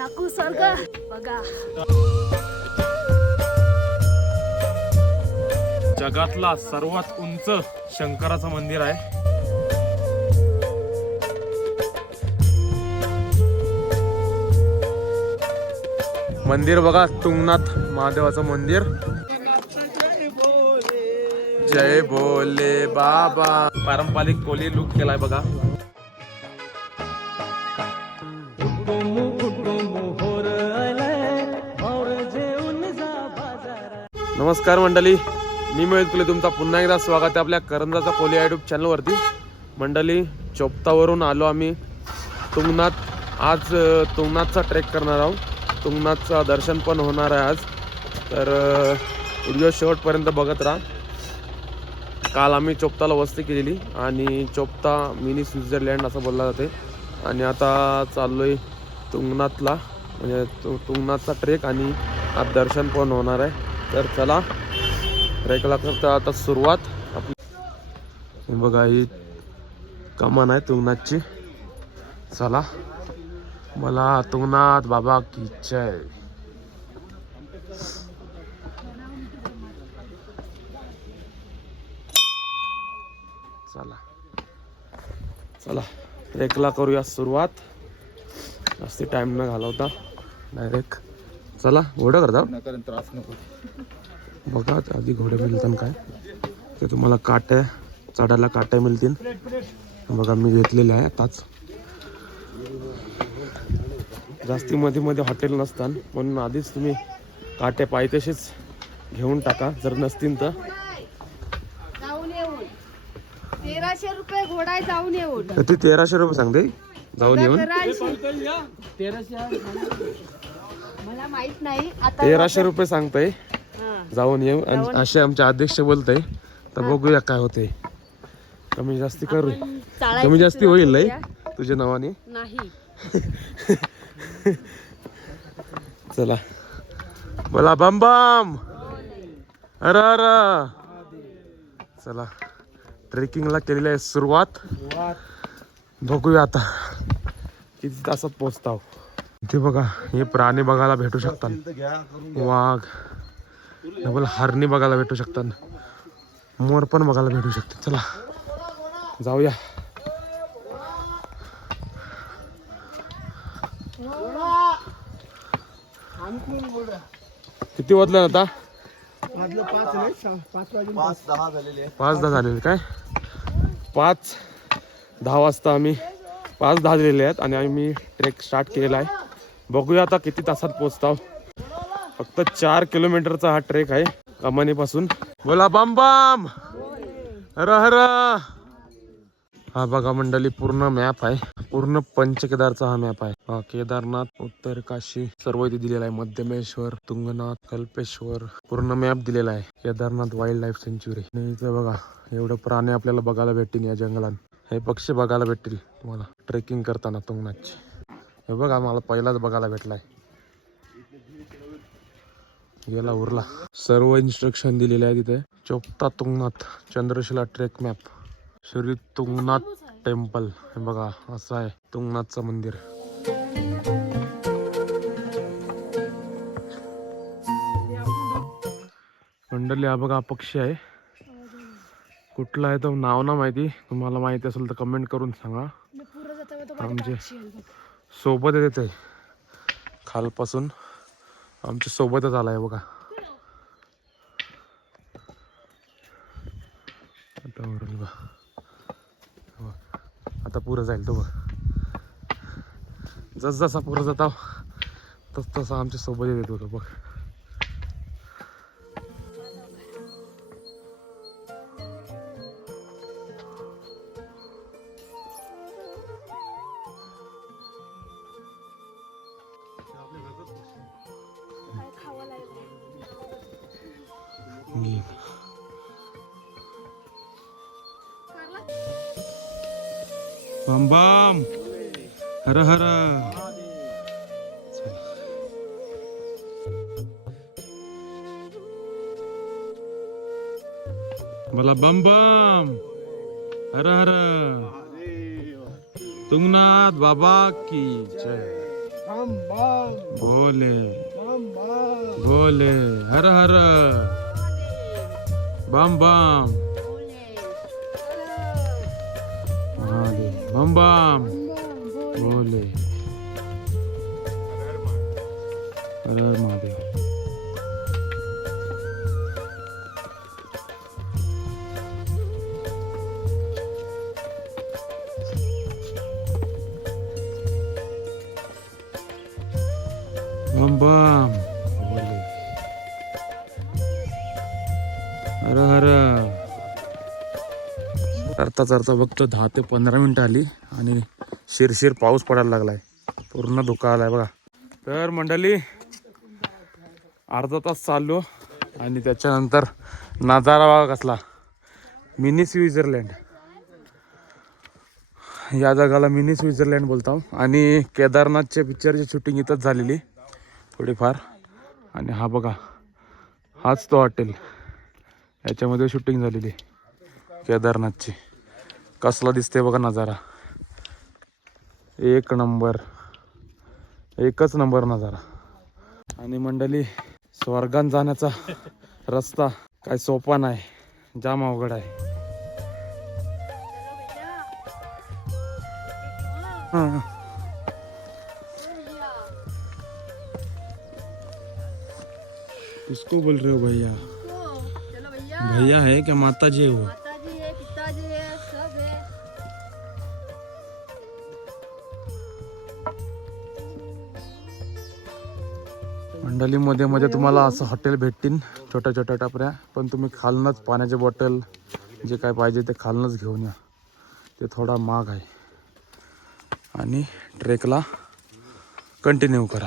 टाकू स्वर्ग बघा जगातला सर्वात उंच शंकराचं मंदिर आहे. मंदिर बघा तुंगनाथ महादेवाचं मंदिर. जय बोले बाबा. पारंपरिक कोली लुक केलाय बघा. नमस्कार मंडळी. मी मिळेल तुले तुमचा पुन्हा एकदा स्वागत आहे आपल्या करंजाचा कोली युट्यूब चॅनलवरती मंडळी चोपतावरून आलो आम्ही. तुंगनाथ आज तुंगनाथचा ट्रेक करणार आहोत. तुंगनाथचं दर्शन पण होणार आहे आज. तर व्हिडिओ शेवटपर्यंत बघत राहा. काल आम्ही चोपताला वस्ती केलेली आणि चोपता मिनी स्वित्झर्लँड असं बोलला जाते. आणि आता चाललो आहे तुंगनाथला. म्हणजे तु तुंगनाथचा ट्रेक आणि आज दर्शन पण होणार आहे. तर चला रेकला करता आता सुरुवात. आपली बघा ही कमान आहे तुंगनाथची. चला मला तुंगनाथ बाबा की जय. चला चला ट्रेकला करूया सुरुवात. जास्ती टाइम न घालवता. डायरेक्ट चला घोडं करता त्रास नको. बघा आधी घोडे मिळतात काय. ते तुम्हाला काट्या चढायला काट्या मिळतील. बघा मी घेतलेले आहे आताच. जास्ती मध्ये मध्ये हॉटेल नसतात म्हणून आधीच तुम्ही काट्या पायथ्याशीच घेऊन टाका जर नसतील तर. जाऊन येऊन. तेराशे रुपये घोडा जाऊन येऊन. तर ते तेराशे रुपये सांगते. जाऊन येऊन. मला माहीत नाही. आता तेराशे रुपये सांगताय. हा. जाऊन येऊ. आणि असे आमचे अध्यक्ष बोलताय. तर बघूया काय होते कमी जास्ती करू चाळायची कमी जास्ती सुरुवात होईल लय करूया. तुझ्या नावाने. नाही. चला. बोला बम बम. अरे अरे. चला. ट्रेकिंगला केलेली आहे सुरुवात. बघूया आता. किती तासात पोहोचताव. इथे बघा हे प्राणी बघायला भेटू शकतात. वाघ. डबल हरणी बघायला भेटू शकतात. मोर पण बघायला भेटू शकतात चला जाऊया. किती वाजलं आता? पाच दहा झालेले पाच दहा झालेले. काय? पाच दहा वाजता आम्ही पाच दहा झालेले आहेत आणि आम्ही ट्रेक स्टार्ट केलेला आहे. बघूया आता किती तासात पोचताव फक्त चार किलोमीटरचा हा ट्रेक आहे कमानीपासून. बोला बाम बाम. हर हर. हा बघा मंडळी पूर्ण मॅप आहे. पूर्ण पंचकेदारचा हा मॅप आहे. हा केदारनाथ उत्तर काशी सर्व इथे दिलेला आहे. मध्यमेश्वर तुंगनाथ कल्पेश्वर. पूर्ण मॅप दिलेला आहे. केदारनाथ वाईल्ड लाईफ सेंच्युरी आणि इथं बघा एवढं प्राणी आपल्याला बघायला भेटतील या जंगलात. हे पक्षी बघायला भेटतील तुम्हाला. ट्रेकिंग करताना तुंगनाथची. हे बघा मला पहिलाच बघायला भेटलाय. गेला उरला. सर्व इन्स्ट्रक्शन दिलेले आहे तिथे Chopta Tungnath Chandrashila trek map Shri Tungnath temple हे बघा असं आहे तुंगनाथचं मंदिर. मंडळी हा बघा पक्षी आहे. कुठला आहे तो? नाव ना माहिती. तुम्हाला माहिती असेल तर कमेंट करून सांगा. आमचे सोबत येते आहे खालपासून आमच्या सोबतच आलाय बघा. आता वरून बघ. आता पुरं जाईल तो बघ. जस जसा पुरं जाता तस तसा आमच्यासोबत येतो बघ. घे. बम बम. हर हर. बोला बम बम. हर हर. तुंगनाथ बाबा की जय. बम भोले हर हर. बम बम महादेव बम बम भोले हर चरता चरता बघतो दहा ते पंधरा मिनटं आली आणि शिरशिर पाऊस पडायला लागलाय. पूर्ण धुका आलाय बघा. तर मंडळी अर्धा तास चाललो आणि त्याच्यानंतर नजारा बघा कसला. Mini Switzerland. या जगाला मिनी स्वित्झर्लंड बोलतो. आणि केदारनाथच्या पिक्चरची शूटिंग इथंच झालेली. थोडीफार. आणि हा बघा हाच तो हॉटेल याच्यामध्ये शूटिंग झालेली. केदारनाथची. कसला दिसते बघा नजारा. एक नंबर. एकच नंबर नजारा. आणि मंडळी स्वर्गात जाण्याचा रस्ता काय सोपा नाही जाम अवघड आहे. हां किसको बोल रहे हो भैया? भैया। है क्या माता जी है मंडळी मध्ये मध्ये तुम्हाला असं हॉटेल भेटतील छोट्या छोट्या टपऱ्या. पण तुम्ही खालनच पाण्याचे बॉटल जे काय पाहिजे ते खालनच घेऊन या. ते थोडा महाग आहे. आणि ट्रेकला कंटिन्यू करा.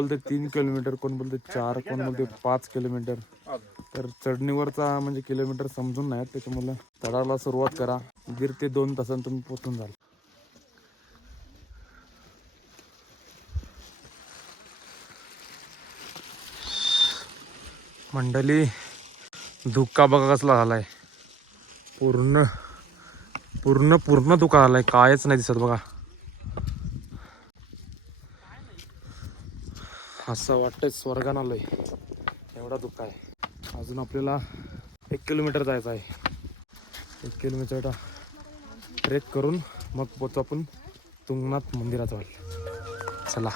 बोलते तीन किलोमीटर कोण बोलते चार कोण बोलते पाच किलोमीटर. तर चढणीवरचा म्हणजे किलोमीटर समजून नाही त्याच्यामुळे चढायला सुरुवात करा. दीड ते दोन तासांत तुम्ही पोचून जाल. मंडळी धुका बघा कसला झालाय. पूर्ण पूर्ण पूर्ण धुका झालाय कायच नाही दिसत बघा. असं वाटतंय स्वर्गान आलोय एवढा दुःख आहे. अजून आपल्याला एक किलोमीटर जायचं आहे. एक किलोमीटर ट्रेक करून मग पोचू आपण तुंगनाथ मंदिरात वाटलं चला.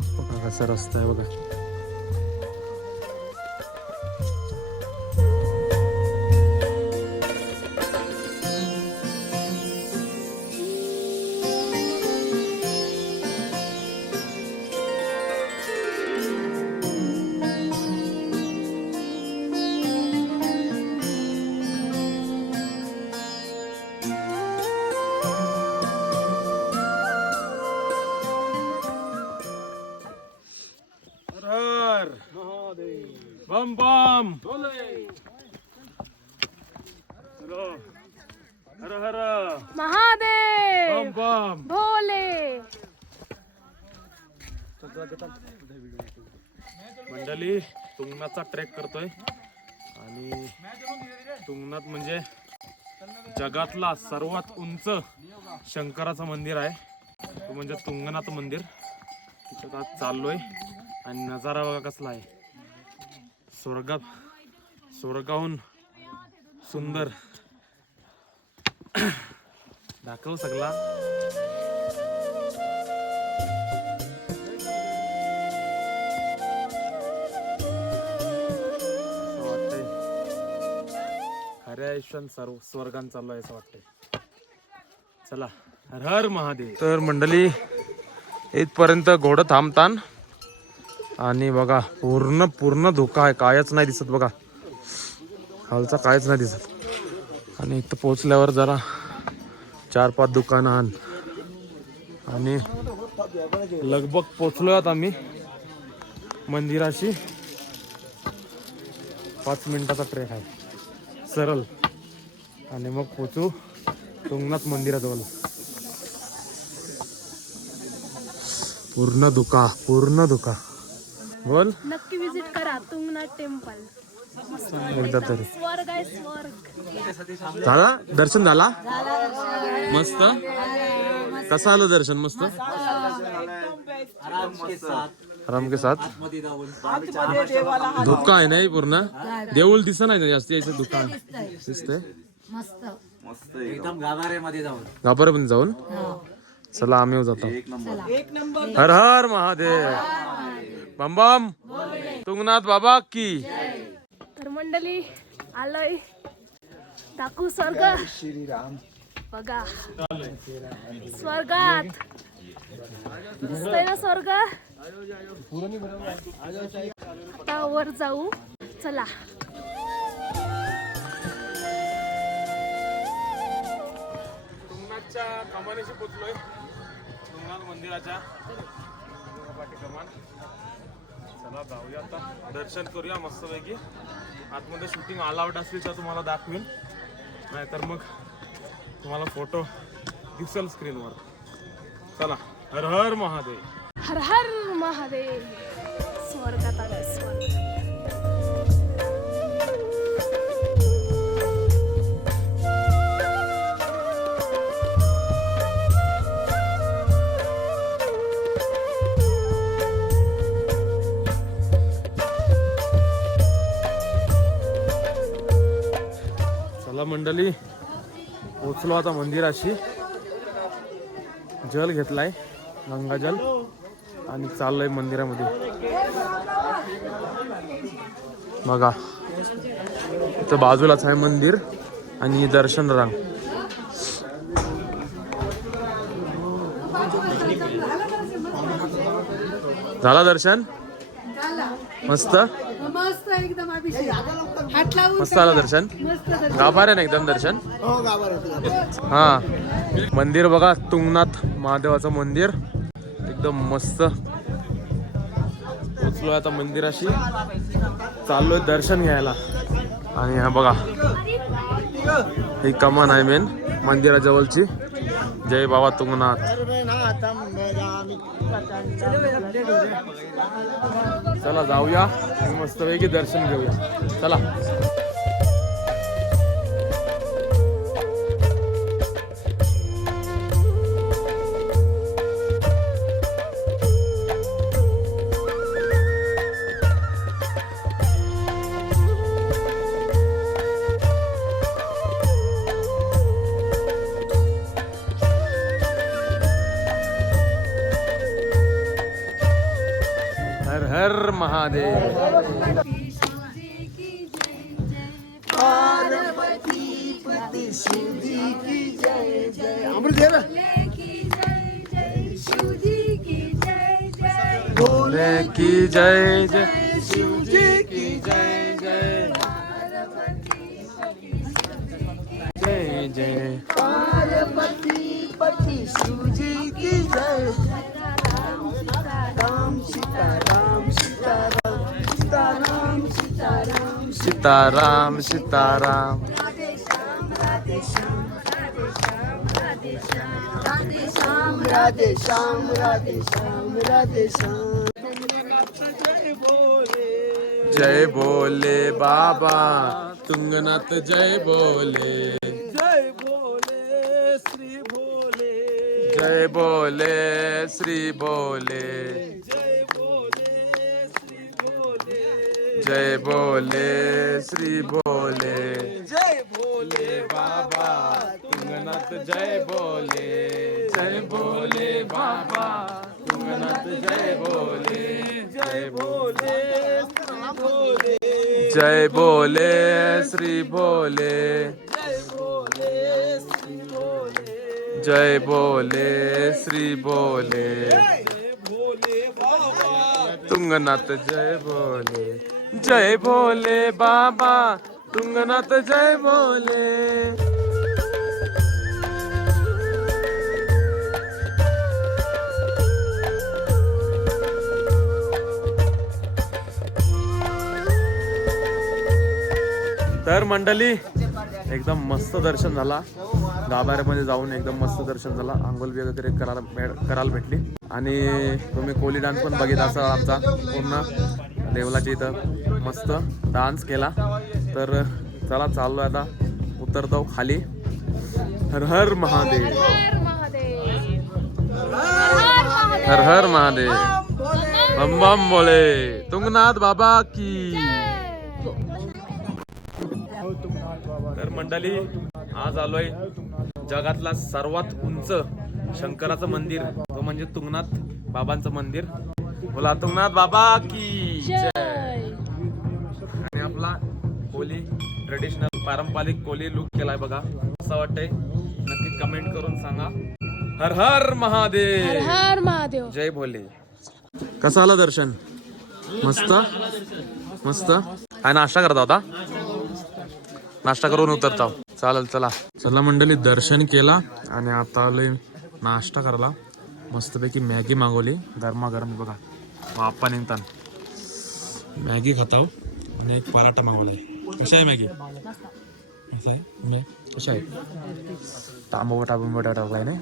बघा कसा रस्ता आहे बघा. बम बम चलो हर हर। महादेव! बम बम भोले! मंडळी तुंगनाथचा ट्रेक करतोय. आणि तुंगनाथ म्हणजे जगातला सर्वात उंच शंकराचं मंदिर आहे. तो म्हणजे तुंगनाथ मंदिर. तिच्यात आज चाललोय. आणि नजारा बघा कसला आहे. स्वर्गात स्वर्गाहून सुंदर. दाखव सगळा. असं खऱ्या आयुष्यात सर्व स्वर्गान चाललो आहे असं वाटतंय. चला हर हर महादेव. तर मंडळी इथपर्यंत घोडं थांबतान आणि बघा पूर्ण पूर्ण धोका आहे. कायच नाही दिसत बघा. हालचा कायच नाही दिसत. आणि इथं पोचल्यावर जरा चार पाच दुकानं आण. आणि लगभग पोचलो आहोत आम्ही. मंदिराशी. पाच मिनिटाचा ट्रेक आहे. सरळ. आणि मग पोचू तुंगनाथ मंदिराजवळ. पूर्ण धुका पूर्ण धुका. बोल. नक्की विजिट करा तुंगनाथ टेम्पल एकदा तरी. स्वर्ग आहे स्वर्ग. झाला? दर्शन झाला? मस्त? कसं आलं दर्शन? मस्त? आराम के साथ. धुका आहे नाही पूर्ण? देऊळ दिसत नाही ना जास्त यायचं धुका दिसतंय. एकदम गाभाऱ्यामध्ये जाऊन. गाभाऱ्या पण जाऊन चला आम्ही जातो. हर हर महादेव. बम बम. तुंगनाथ बाबा की. तर मंडळी आलोय दाखवू स्वर्ग. श्रीराम बघा. स्वर्गात. दिसतंय ना स्वर्ग? आता वर जाऊ. चला. तुंगनाथच्या कमानीशी पोचलोय. तुंगनाथ मंदिराच्या. पाठी कमान. चला जाऊया आता. दर्शन करूया मस्तपैकी. आतमध्ये शूटिंग अलाउड असली तर तुम्हाला दाखवेन. नाहीतर मग तुम्हाला फोटो दिसेल स्क्रीनवर चला. हर हर महादेव. हर हर महादेव. स्वर्गात आलं स्वर्ग चला मंडळी. पोचलो आता मंदिराशी. जल घेतलाय गंगाजल आणि चाललंय मंदिरामध्ये. बघा इथं बाजूलाच आहे मंदिर आणि दर्शन रांग. झाला दर्शन? मस्त? मस्त एकदम अभिषेक. हात लावून मस्त आलं दर्शन? मस्त दर्शन. गाभार आहे ना एकदम दर्शन? हो गाभार हा. मंदिर बघा तुंगनाथ महादेवाचं मंदिर. एकदम मस्त. पोचलोय आता मंदिराशी. चाललोय दर्शन घ्यायला. आणि हा बघा. ही कमान आहे मेन मंदिराजवळची. जय बाबा तुंगनाथ. चला जाऊया. मस्तपैकी दर्शन घेऊया. चला. जय जय। भोले की जय जय। शिव जय जय। पार्वती पति शिव की जय। राम सीता राम सीता राम सीता राम सीता राम सीता राम सीता राम राधे श्याम राधे श्याम राधे श्याम। जय बोले बाबा तुंगनाथ जय बोले। जय भोले श्री भोले जय बोले श्री बोले। जय भोले श्री भोले जय बोले श्री बोले। भोले बाबा तुंगनाथ जय बोले। जय बोले बाबा तुंगनाथ जय बोले। जय बोले भोले जय बोले श्री बोले। जय बोले श्री बोले। जय भोले बाबा। तुंगनाथ जय बोले। जय भोले बाबा तुंगनाथ जय बोले. तर मंडळी एकदम मस्त दर्शन झाला. गाभाऱ्यामध्ये जाऊन एकदम मस्त दर्शन झाला. आंघोळ वगैरे करायला करायला भेटली. आणि तुम्ही कोली डान्स पण बघितला असाल आमचा पूर्ण देवलाच्या इथं. मस्त डान्स केला. तर चला चाललो आता उतरतो खाली. हर हर महादेव. हर हर महादेव. बम बम बोले. तुंगनाथ बाबा की. तर मंडळी आज आलोय जगातला सर्वात उंच शंकराचं मंदिर. तो म्हणजे तुंगनाथ बाबांचं मंदिर. बोला तुंगनाथ बाबा की ट्रेडिशनल पारंपरिक कोली लुक केलाय बघा. असं वाटतंय. नक्की कमेंट करून सांगा. हर हर महादेव. हर महादेव. जय भोले. कसं आलं दर्शन? मस्त? मस्त? काय नाश्ता करता होता? नाश्ता करून उतरता. चालेल चला. चला मंडळी दर्शन केला आणि आता आलोय नाश्ता करायला. मस्तपैकी मॅगी मागवली. गरमागरम बघा. वापा निघतान मॅगी खाताव. आणि एक पराठा मागवलाय. कशा आहे मॅगी? असं आहे? मे कशा आहे तांबवटा टाकलाय नाही?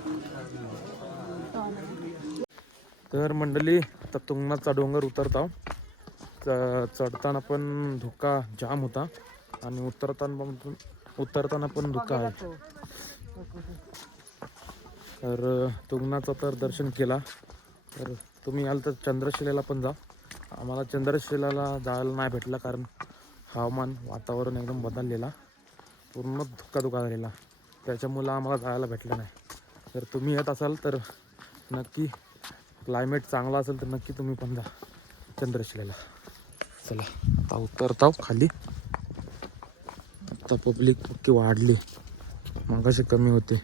तर मंडळी आता तुंगनाथचा डोंगर उतरता चढताना पण धुका जाम होता. आणि उतरताना पण उतरताना पण धुका आहे. तर तुंगनाचं तर दर्शन केला. तर तुम्ही आल तर चंद्रशिलेला पण जा. आम्हाला चंद्रशिलाला जायला नाही भेटलं कारण हवामान वातावरण एकदम बदललेला पूर्ण धुका धुका झालेला. त्याच्यामुळं आम्हाला जायला भेटलं नाही. तर तुम्ही येत असाल तर नक्की क्लायमेट चांगला असेल तर नक्की तुम्ही पण जा चंद्रशिलेला. चला आता उतरताव खाली. आता पब्लिक पक्की वाढली. मगाशी कमी होते.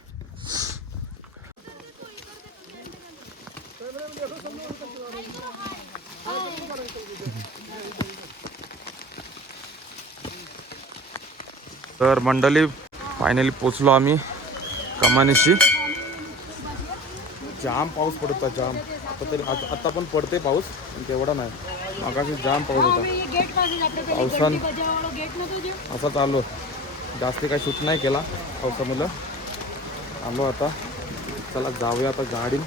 तर मंडळी फायनली पोचलो आम्ही कमानीशी. जाम पाऊस पडतो जाम. आता तरी आता आता पण पडते पाऊस पण तेवढा नाही. मगाशी जाम पाऊस होता. पावसान असा चालू. जास्त काही शूट नाही केला पावसामुळं आलो आता. चला जाऊया आता गाडी